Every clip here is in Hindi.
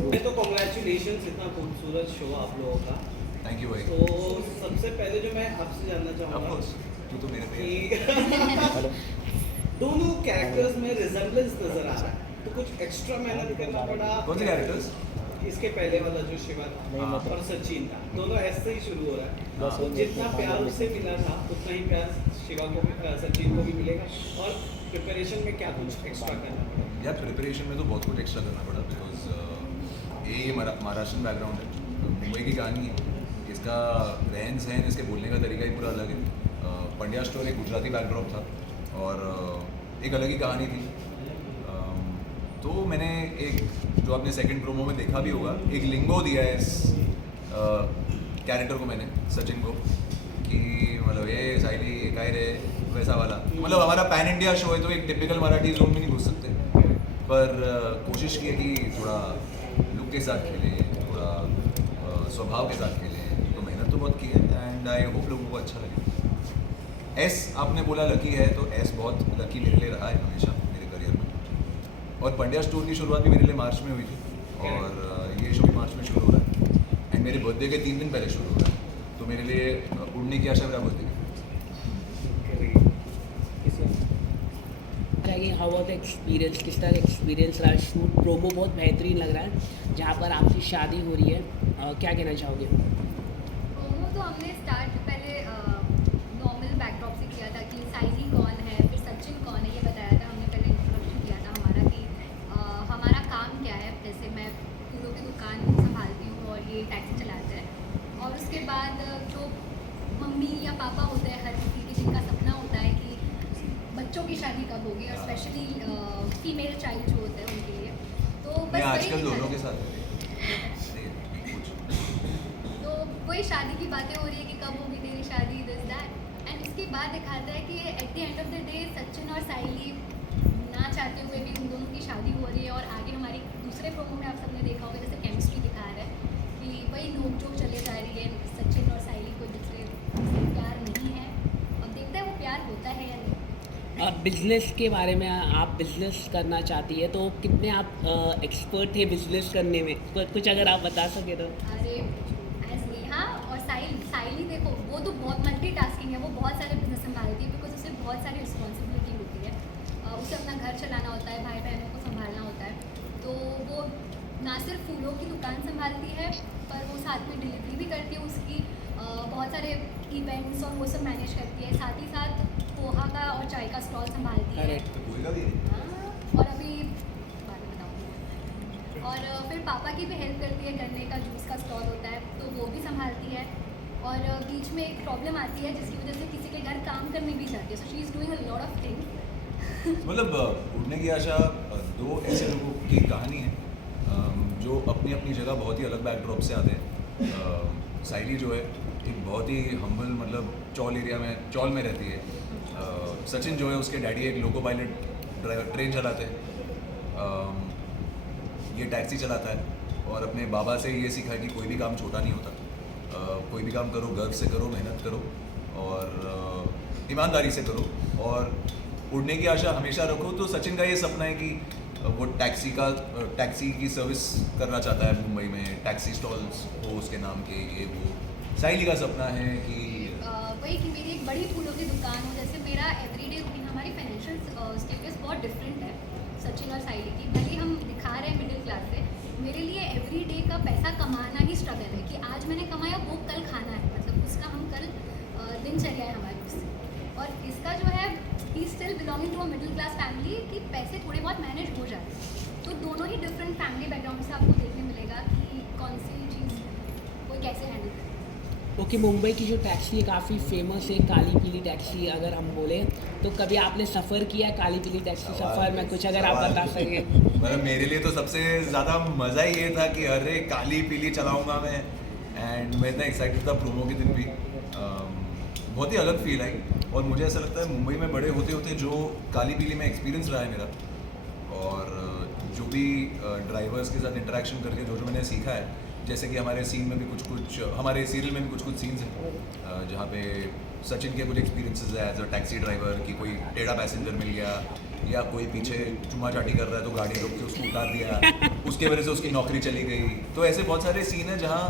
तो कॉन्ग्रेचुलेशन, इतना खूबसूरत शो आप लोगों का। थैंक यू भाई। तो सबसे पहले जो मैं आपसे जानना ऑफ चाहूँगा कोर्स, तू तो मेरे पे कि दोनों कैरेक्टर्स में रिजेम्बलेंस नजर आ रहा है, तो कुछ एक्स्ट्रा मेहनत करना पड़ा। कौन से कैरेक्टर्स? इसके पहले वाला जो शिवा था हाँ। और सचिन था, दोनों ऐसे ही शुरू हो रहा है। हाँ। तो जितना प्यार उससे मिला था उतना ही प्यार शिवा को भी, सचिन को भी मिलेगा। और प्रिपरेशन में क्या कुछ एक्स्ट्रा करना पड़ा? यार प्रिपरेशन में तो बहुत कुछ एक्स्ट्रा करना पड़ा बिकॉज ये महाराष्ट्रन बैकग्राउंड है, मुंबई की कहानी है, इसका रहन सहन, इसके बोलने का तरीका ही पूरा अलग है। पंड्या स्टोर एक गुजराती बैकड्रॉप था और एक अलग ही कहानी थी। तो मैंने एक, जो आपने सेकंड प्रोमो में देखा भी होगा, एक लिंगो दिया है इस कैरेक्टर को मैंने, सचिन को, कि मतलब ये साइली ये काय रे वैसा वाला। मतलब हमारा पैन इंडिया शो है तो एक टिपिकल मराठी जोन में नहीं घुस सकते, पर कोशिश की है कि थोड़ा लुक के साथ खेले, थोड़ा स्वभाव के साथ खेले। तो मेहनत तो बहुत की है एंड आई होप लोगों को अच्छा लगे। एस आपने बोला लकी है, तो एस बहुत लकी मेरे लिए रहा है हमेशा मेरे करियर में। और पंड्या स्टोर की शुरुआत भी मेरे लिए मार्च में हुई थी और ये शो भी मार्च में शुरू हो रहा है एंड मेरे बर्थडे के 3 दिन पहले शुरू हो रहा है। तो मेरे लिए उड़ने की आशा मेरा बर्थडे है। हाउ वाज द एक्सपीरियंस, किस तरह का एक्सपीरियंस रहा शूट? प्रोमो बहुत बेहतरीन लग रहा है जहाँ पर आपकी शादी हो रही है, क्या कहना चाहोगे? प्रोमो तो हमने स्टार्ट पहले नॉर्मल बैकड्रॉप से किया था कि साइली कौन है, फिर सचिन कौन है, ये बताया था हमने। पहले इंट्रोडक्शन किया था हमारा कि हमारा काम क्या है। जैसे मैं फूलों की दुकान संभालती हूँ और ये टैक्सी चलाते हैं। और उसके बाद जो मम्मी या पापा होते हैं हर किसी के, जिनका सपना होता है कि बच्चों की शादी कब होगी, और स्पेशली फीमेल चाइल्ड जो होते हैं उनके लिए, तो मैं बस आजकल वही दोनों दिखाते के साथ तो वही शादी की बातें हो रही है कि कब होगी तेरी शादी, दिस दैट। एंड इसके बाद दिखाता है कि at the end of the day Sachin और साइली ना चाहते हुए भी उन दोनों की शादी हो रही है। और आगे हमारी दूसरे प्रोमो में आप सबने देखा होगा जैसे केमिस्ट्री दिखा रहा है कि वही नोक जोक चले जा रही है, सचिन और साइली को दूसरे से प्यार नहीं है। अब देखते हैं वो प्यार होता है या नहीं। बिजनेस के बारे में, आप बिजनेस करना चाहती है तो कितने आप एक्सपर्ट थे बिजनेस करने में? कुछ अगर आप बता सके तो। अरे एज नेहा और साइली देखो, वो तो बहुत मल्टीटास्किंग है, वो बहुत सारे बिजनेस संभालती है बिकॉज उसे बहुत सारी रिस्पॉन्सिबिलिटी होती है। उसे अपना घर चलाना होता है, भाई बहनों को संभालना होता है। तो वो ना सिर्फ फूलों की दुकान संभालती है, पर वो साथ में डिलीवरी भी करती है उसकी, बहुत सारे इवेंट्स और वो सब मैनेज करती है। साथ ही साथ पोहा का और चाय का स्टॉल संभालती है। Correct. तो कोई का भी हाँ, और अभी बाद में बताऊँगी। और फिर पापा की भी हेल्प करती है, गन्ने का जूस का स्टॉल होता है तो वो भी संभालती है। और बीच में एक प्रॉब्लम आती है जिसकी वजह से किसी के घर काम करने भी जाती है। So she is doing a lot of things. मतलब उड़ने की आशा दो ऐसे लोगों की कहानी है जो अपनी अपनी जगह बहुत ही अलग बैकड्रॉप से आते हैं। साइली जो है एक बहुत ही हम्बल, मतलब चौल एरिया में, चौल में रहती है। सचिन जो है उसके डैडी एक लोको पायलट ड्राइवर, ट्रेन चलाते हैं। ये टैक्सी चलाता है और अपने बाबा से ये सीखा है कि कोई भी काम छोटा नहीं होता। कोई भी काम करो, गर्व से करो, मेहनत करो और ईमानदारी से करो और उड़ने की आशा हमेशा रखो। तो सचिन का ये सपना है कि वो टैक्सी की सर्विस करना चाहता है मुंबई में, टैक्सी स्टॉल्स हो उसके नाम के, ये वो। साइली का सपना है कि वही कि मेरी एक बड़ी फूलों की दुकान हो। जैसे मेरा एवरीडे रूटीन, हमारी फाइनेंशियल स्टेटस बहुत डिफरेंट है सचिन और साइली की। भले हम दिखा रहे हैं मिडिल क्लास से, मेरे लिए एवरीडे का पैसा कमाना ही स्ट्रगल है कि आज मैंने कमाया वो कल खाना है, मतलब उसका हम कल दिनचर्या है हमारी उससे। और इसका जो है he still belonging to a middle class family कि पैसे थोड़े बहुत मैनेज हो जाते हैं। तो दोनों ही डिफरेंट फैमिली बैकग्राउंड से आपको देखने मिलेगा कि कौन सी चीज़ कोई कैसे हैंडल करे। ओके, मुंबई की जो टैक्सी है काफ़ी फेमस है, काली पीली टैक्सी। अगर हम बोले तो कभी आपने सफ़र किया है काली पीली टैक्सी सफ़र में? कुछ अगर आप बता सकें। मतलब मेरे लिए तो सबसे ज़्यादा मज़ा ही ये था कि अरे काली पीली चलाऊंगा मैं, एंड मैं इतना एक्साइटेड था प्रोमो के दिन भी। बहुत ही अलग फील आई और मुझे ऐसा लगता है मुंबई में बड़े होते होते जो काली पीली में एक्सपीरियंस रहा है मेरा, और जो भी ड्राइवर्स के साथ इंटरेक्शन करके जो जो मैंने सीखा है, जैसे कि हमारे सीन में भी कुछ हमारे सीरियल में भी कुछ सीन्स हैं जहाँ पे सचिन के कुछ एक्सपीरियंसेस है एज अ टैक्सी ड्राइवर, कि कोई टेढ़ा पैसेंजर मिल गया या कोई पीछे चुम्मा चाटी कर रहा है तो गाड़ी रोक के उसको उतार दिया, उसके वजह से उसकी नौकरी चली गई। तो ऐसे बहुत सारे सीन हैं जहाँ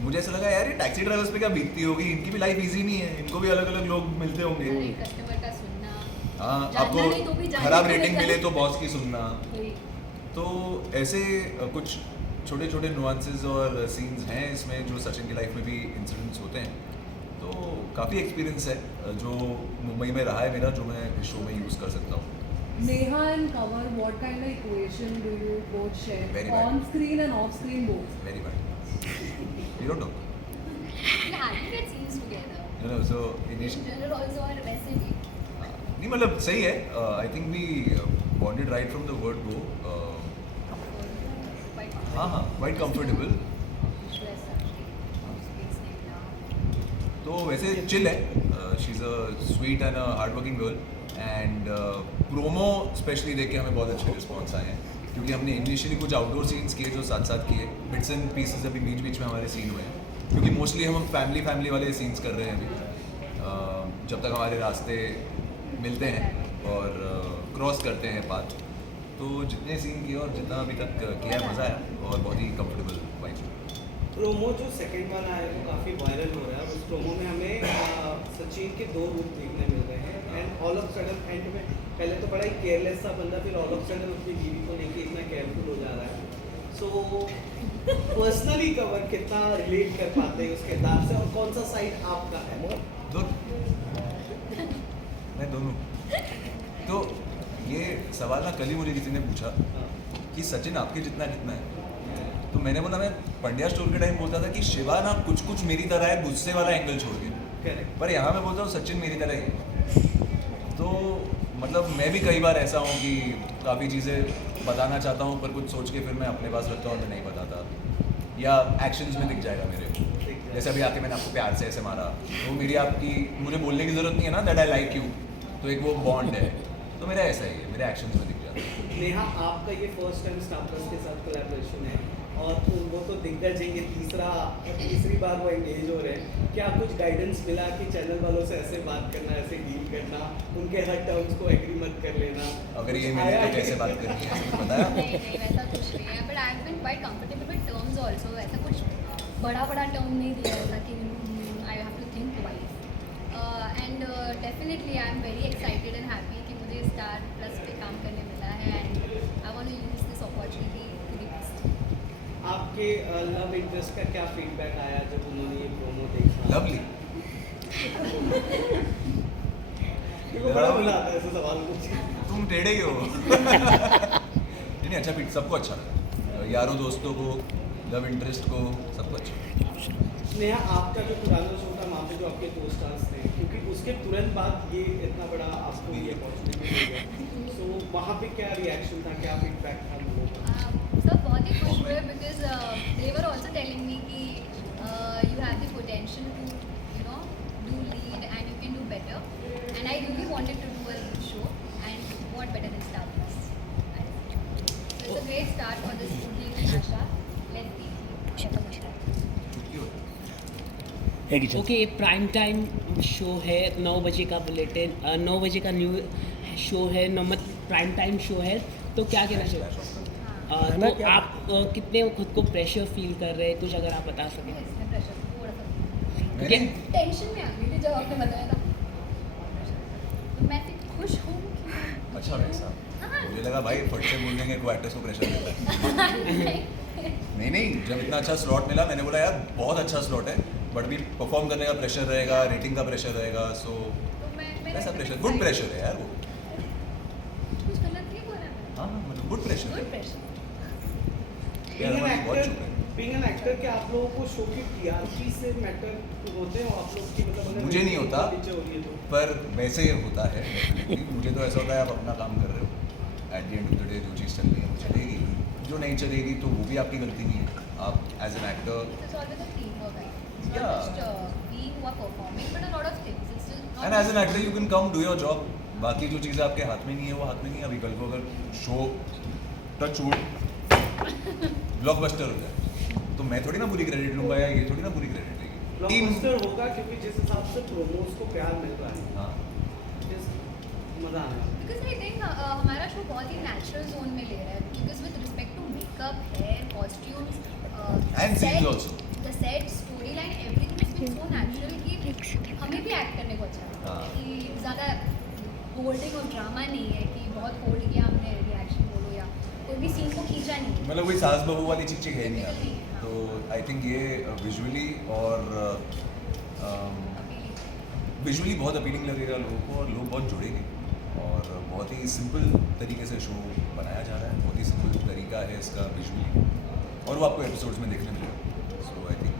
मुझे ऐसा लगा यार ये टैक्सी ड्राइवर्स पे क्या बीतती होगी, इनकी भी लाइफ इजी नहीं है, इनको भी अलग अलग लोग मिलते होंगे। कस्टमर का सुनना, हाँ, जानना नहीं तो भी आपको जानना खराब पड़ेगा। रेटिंग मिले तो बॉस की सुनना। वही। तो ऐसे कुछ छोटे छोटे नुआंसेस और सीन्स हैं इसमें जो सचिन की लाइफ में भी इंसिडेंट्स होते हैं। तो काफ़ी एक्सपीरियंस है जो मुंबई में रहा है मेरा, जो मैं इस शो में यूज़ कर सकता हूँ। Neha and Kamal, what kind of equation do you both share? Very bad. On screen and off screen both. Very bad, you don't know, We hardly get scenes together. You know. So In initial general also और वैसे भी। नहीं मतलब सही है। I think we bonded right from the word go. Quite हाँ हाँ, quite comfortable. issue as such, space नहीं मिला। तो वैसे चिल है, she is a sweet and a hard working girl. And promo specially देख के हमें बहुत अच्छे रिस्पॉन्स आए हैं, क्योंकि हमने इनिशियली कुछ आउटडोर सीन्स किए जो साथ साथ किए, बिट्स एंड पीसेस अभी बीच बीच में हमारे सीन हुए हैं, क्योंकि मोस्टली हम फैमिली वाले सीन्स कर रहे हैं अभी, जब तक हमारे रास्ते मिलते हैं और क्रॉस करते हैं पाथ। तो जितने सीन किए और जितना अभी तक किया है, मज़ा आया और बहुत ही कंफर्टेबल वाइब। प्रोमो जो सेकंड वाला है वो काफ़ी वायरल हो रहा है। उस प्रोमो में हमें सचिन के 2 रूप देखने मिल रहे हैं, and all of sudden and में पहले तो बड़ा ही केयरलेस सा बंदा, फिर ऑल ऑफ सडन अपनी बीवी को लेके इतना केयरफुल हो जा रहा है। सो पर्सनली कवर कितना रिलेट कर पाते हैं उस किरदार से, और कौन सा साइड आपका है? मैं दोनों। तो ये सवाल ना कल ही मुझे किसी ने पूछा कि सचिन आपके जितना कितना है, तो मैंने बोला, मैं पंड्या स्टोर के टाइम बोलता था कि शिवा ना कुछ कुछ मेरी तरह है, गुस्से वाला एंगल छोड़ के, करेक्ट। पर यहाँ मैं बोलता हूँ सचिन मेरी तरह ही है। तो मतलब मैं भी कई बार ऐसा हूँ कि काफ़ी चीज़ें बताना चाहता हूँ पर कुछ सोच के फिर मैं अपने पास रखता हूँ और मैं नहीं बताता, या एक्शंस में दिख जाएगा मेरे। जैसे अभी आके मैंने आपको प्यार से ऐसे मारा, तो मेरी आपकी मुझे बोलने की ज़रूरत नहीं है ना दैट आई लाइक यू, तो एक वो बॉन्ड है। तो मेरा ऐसा ही है, मेरे एक्शंस में दिख जाता है। नेहा, आपका ये फर्स्ट टाइम स्टार प्लस के साथ कोलैबोरेशन है, और तो वो तो दिग्गज है, ये तीसरी बार वो एंगेज हो रहे हैं। क्या कुछ गाइडेंस मिला कि चैनल वालों से ऐसे बात करना, ऐसे डील करना, उनके हर टर्म्स को एग्री मत कर लेना? अगर ये मिले तो कैसे बात करनी है, ऐसा कुछ बताया? नहीं वैसा कुछ नहीं है, but I have been quite comfortable with terms also. ऐसा कुछ बड़ा टर्म नहीं दिया है कि I have to think twice. And definitely I am very excited and happy कि मुझे स्टार प्लस पे काम करने मिला है, and I want to use this opportunity to the best. आपके लव इंटरेस्ट का क्या फीडबैक आया जब उन्होंने ये प्रोमो देखा? लवली। क्योंकि बड़ा मजा आता है ऐसे सवाल पूछने। तुम टेढ़े ही हो। नहीं अच्छा, फिर सबको अच्छा लगा, यारों दोस्तों को, लव इंटरेस्ट को, सबको अच्छा लगा। नेहा, आपका जो पुराना शो था वहाँ पे जो आपके 2 स्टार्स थे, क्योंकि उसके तुरंत बाद ये इतना बड़ा आपको ये अपॉर्चुनिटी मिल गया, सो वहाँ पे क्या रिएक्शन था, क्या फीडबैक था लोगों का? सब बहुत ही खुश हुए because they were also telling me कि you have the potential to you know do lead and you can do better, and I really wanted to do a lead show, and what better than Star Plus. So it's a great start for this lead Asha. Let's see. Okay, prime time show है, 9 बजे का बुलेटिन, 9 बजे का न्यू शो है, प्राइम टाइम शो है, तो क्या कहना चाहिए? तो आप कितने खुद को प्रेशर फील कर रहे हैं, कुछ अगर आप बता सकें? इसमें प्रेशर थोड़ा सा मैंने टेंशन में आ गई थी जब आपने बताया था, तो मैं फिर खुश हूँ कि अच्छा वैसा हाँ। मुझे लगा भाई फट से बोल देंगे को एक्टर्स को प्रेशर देता है। नहीं, जब इतना अच्छा स्लॉट मिला मैंने बोला यार बहुत अच्छा स्लॉट है, बट भी परफॉर्म करने का प्रेशर रहेगा, रेटिंग का प्रेशर रहेगा, सो तो मैं ऐसा प्रेशर, गुड प्रेशर है यार वो। कुछ गलत नहीं बोला मैंने, हाँ मतलब गुड प्रेशर गुड प्रेशर। यार हमारी बहुत चुप है। बीइंग एन एक्टर, क्या आप लोगों को शो की टीआरपी से मैटर होते हो आप लोग की? मतलब अगर मुझे नहीं होता, नीचे हो रही है तो पर वैसे होता है definitely। मुझे तो ऐसा होता है आप अपना काम कर रहे हो, at the end of the day जो चीज़ चल रही है वो चलेगी, जो नहीं चलेगी तो वो भी आपकी गलती नहीं है। आप as an actor It's always a teamwork, I think. It's Yeah. not just we who are performing, but a lot of things. It's just not and as an actor you can come do your job, बाकी जो चीज़ें आपके हाथ में नहीं है वो हाथ में नहीं है। अभी कल को अगर शो टच वुड ब्लॉकबस्टर हो जाए तो मैं थोड़ी ना पूरी क्रेडिट लूँगा या ये थोड़ी ना पूरी क्रेडिट लेगी टीम। ब्लॉकबस्टर होगा, क्योंकि जिस हिसाब से प्रोमोस को प्यार मिल रहा है, हाँ जिस मज़ा आने वाला है। बिकॉज आई थिंक हमारा शो बहुत ही नेचुरल जोन में ले रहा है because with respect to makeup hair costumes And scenes also. The set story line everything is been so natural कि हमें भी एक्ट करने को अच्छा लगता है हाँ। कि ज़्यादा होल्डिंग और ड्रामा नहीं है कि बहुत होल्ड किया हमने रिएक्शन बोलो या कोई भी सीन को खींचा नहीं है मतलब कोई सास बहू वाली चिक चिक है नहीं बिल्कुल नहीं, यहाँ हाँ। तो आई थिंक ये विजुअली और Appealing. विजुअली बहुत अपीलिंग लगेगा लोगों को और लोग बहुत जुड़ेंगे और बहुत ही सिंपल तरीके से शो बनाया जा रहा है बहुत ही सिंपल तरीका है इसका विजुअली और वो आपको एपिसोड्स में देखने मिलेगा सो आई थिंक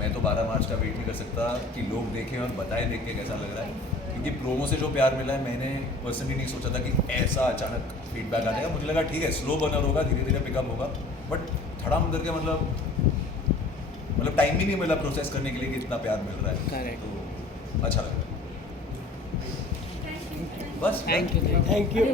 मैं तो 12 मार्च का वेट नहीं कर सकता कि लोग देखें और बताएं देख के कैसा लग रहा है क्योंकि प्रोमो से जो प्यार मिला है मैंने पर्सनली नहीं सोचा था कि ऐसा अचानक फीडबैक आ जाएगा मुझे लगा ठीक है स्लो बर्नर होगा धीरे धीरे पिकअप होगा बट धड़ाम करके मतलब टाइम भी नहीं मिला प्रोसेस करने के लिए कि इतना प्यार मिल रहा है Correct. तो अच्छा लग रहा है बस थैंक यू Thank you.